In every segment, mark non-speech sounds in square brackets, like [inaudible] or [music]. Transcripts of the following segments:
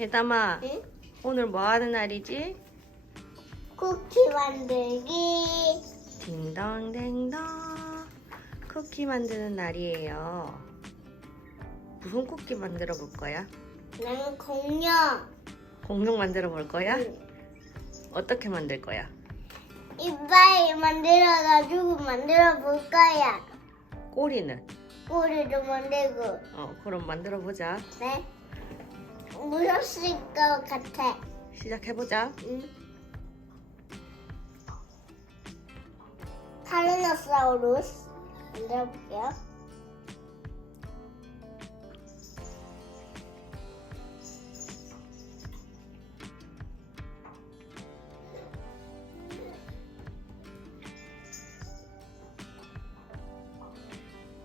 예담아, 응? 오늘 뭐 하는 날이지? 쿠키 만들기. 딩동댕동. 쿠키 만드는 날이에요. 무슨 쿠키 만들어 볼 거야? 나는 공룡. 공룡 만들어 볼 거야? 응. 어떻게 만들 거야? 이빨 만들어가지고 만들어 볼 거야. 꼬리는? 꼬리도 만들고. 어, 그럼 만들어 보자. 네? 무섭을 것 같아. 시작해 보자. 응. 타르노사우루스 만들어 볼게요.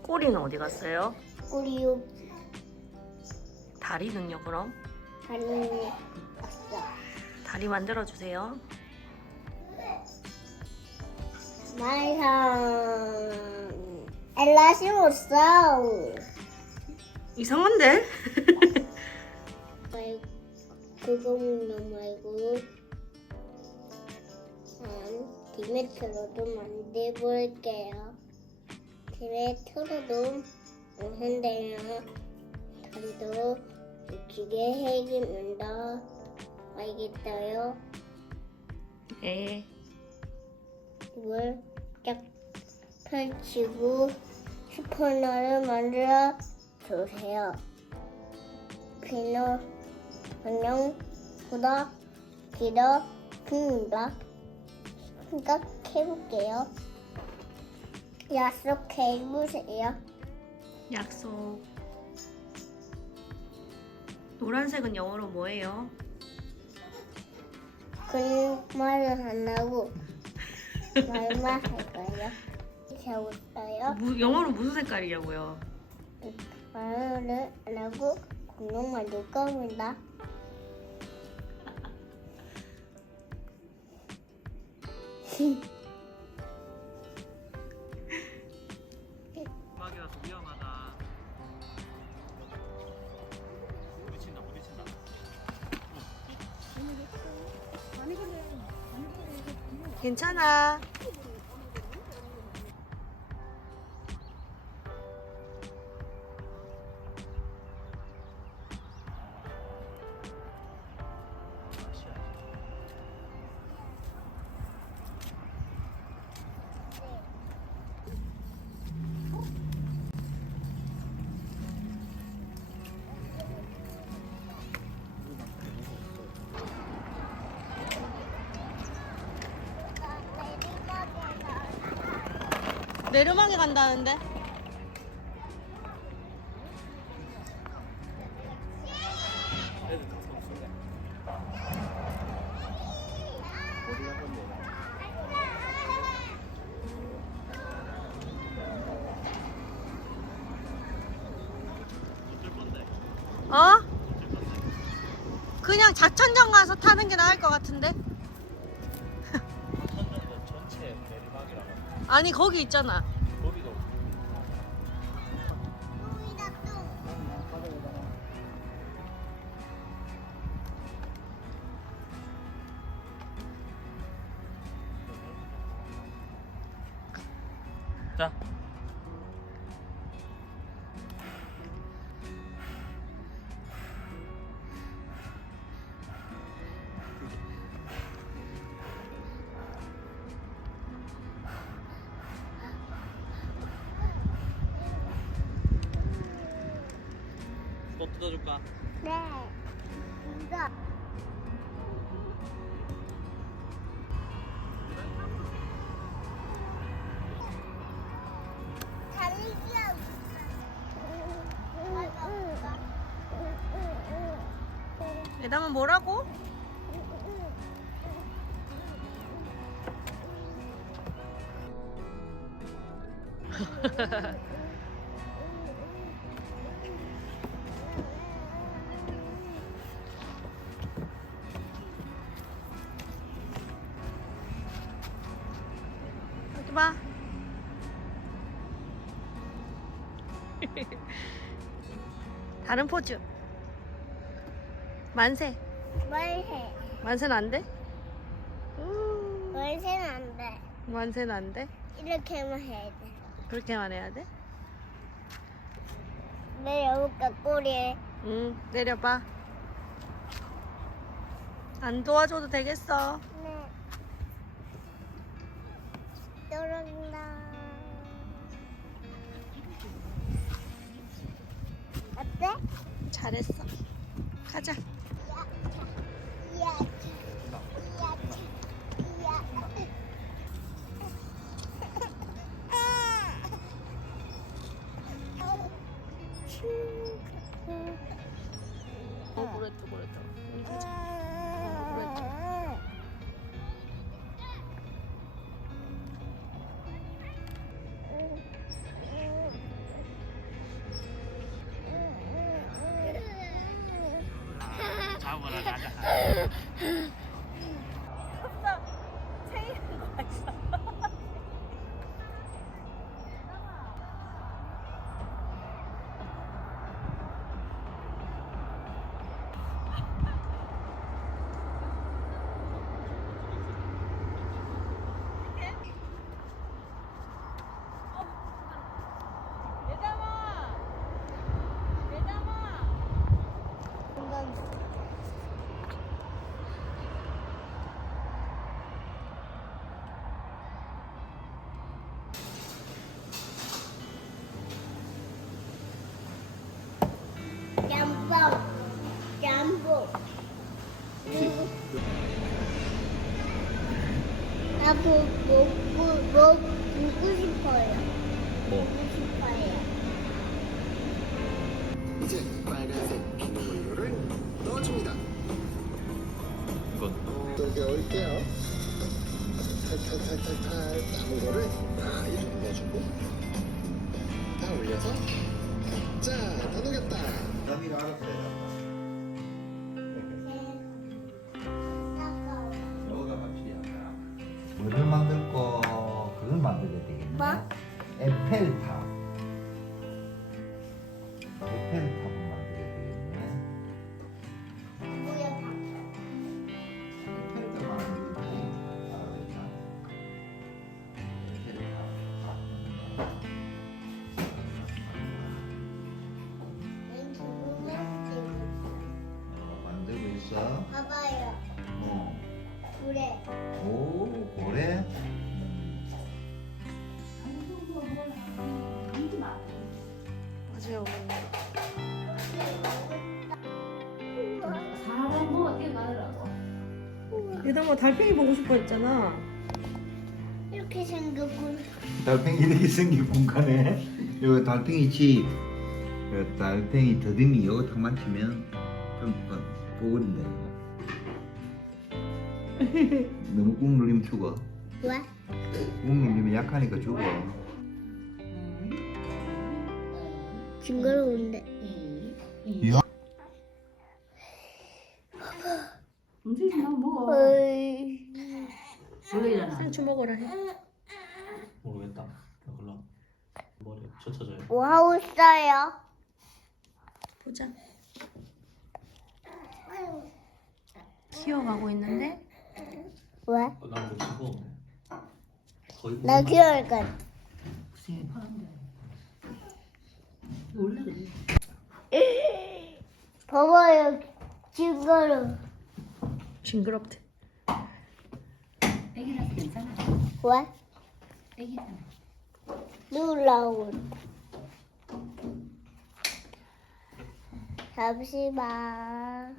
꼬리는 어디 갔어요? 꼬리 요 다리는요, 그럼? 다리는 왔어. 다리 만들어 주세요. 마이상 엘라시오사우 이상한데? 그거 말고 한 디메트로도 만들어볼게요. 디메트로도 흔들면 다리도 기계 해줍니다. 알겠어요? 네. 이걸 딱 펼치고 스포너를 만들어 주세요. 비누 안녕보다 길어 깁니다. 생각해볼게요. 약속해보세요. 약속. 노란색은 영어로 뭐예요? 그 말을 안 하고 말만 할 거예요. 잘못어요. 무, 영어로 무슨 색깔이냐고요? 말을 안 하고 공룡 만들 겁니다. 음악이라서 위험하다. 괜찮아. 내려막에 간다는데? 애들? 어? 그냥 자천정 가서 타는 게 나을 것 같은데? 아니 거기 있잖아. 거기도 자. 또 뜯어줄까? 네. 이거. 달리기야. 예담은 뭐라고? [laughs] 봐. [laughs] 다른 포즈. 만세. 말해. 만세는 안 돼? 우, 말세는 안 돼. 만세는 안 돼? 이렇게만 해야 돼. 그렇게만 해야 돼? 내려볼까 꼬리에. 응, 내려봐. 안 도와줘도 되겠어. 떨어진다. 어때? 잘했어. 가자. 어, 그랬다, 그랬다. 잡으러 가 나 보, 먹고, 먹, 보고 싶어요. 뭐? 보고 싶어요. 이제 빨간색 비누물로를 넣어줍니다. 이건 녹여올게요. 탈탈탈탈탈 남은 거를 다 이렇게 넣어주고 다 올려서 자, 다 녹였다. 남이가 알았어요. 에펠탑. 에펠탑을 되겠네. 뭐야, 에펠탑 만들기 알아야겠다. 에펠탑. 만들고 있어. 봐봐요. 어. 그래. 오, 고래. 맞아요. 사람 뭐 어떻게 가더라고. 얘들아 달팽이 보고 싶어 했잖아. 이렇게 생겼군. 달팽이 이렇게 생긴 공간에 요 달팽이 집, 요 달팽이 더듬이 요거 탁 만지면 좀 어, 이거. [laughs] 너무 꾹 눌리면 죽어. 왜? 꾹 눌리면 약하니까 죽어. 징그러운데. 야. 움직이지 마, 먹어. 놀래잖아. 상추 먹어라 해. 모르겠다. 몰라. 머리 젖혀져요. 뭐 하고 있어요? 보자. 키워가고 있는데 왜? 어, 무서운데. 거의 나 보면 키울 건. 무슨 파란데. 놀래 그래. 봐봐요. 징그러. 징그럽대. 애기라서 괜찮아. 왜? 애기잖아. 놀라운. 잠시만.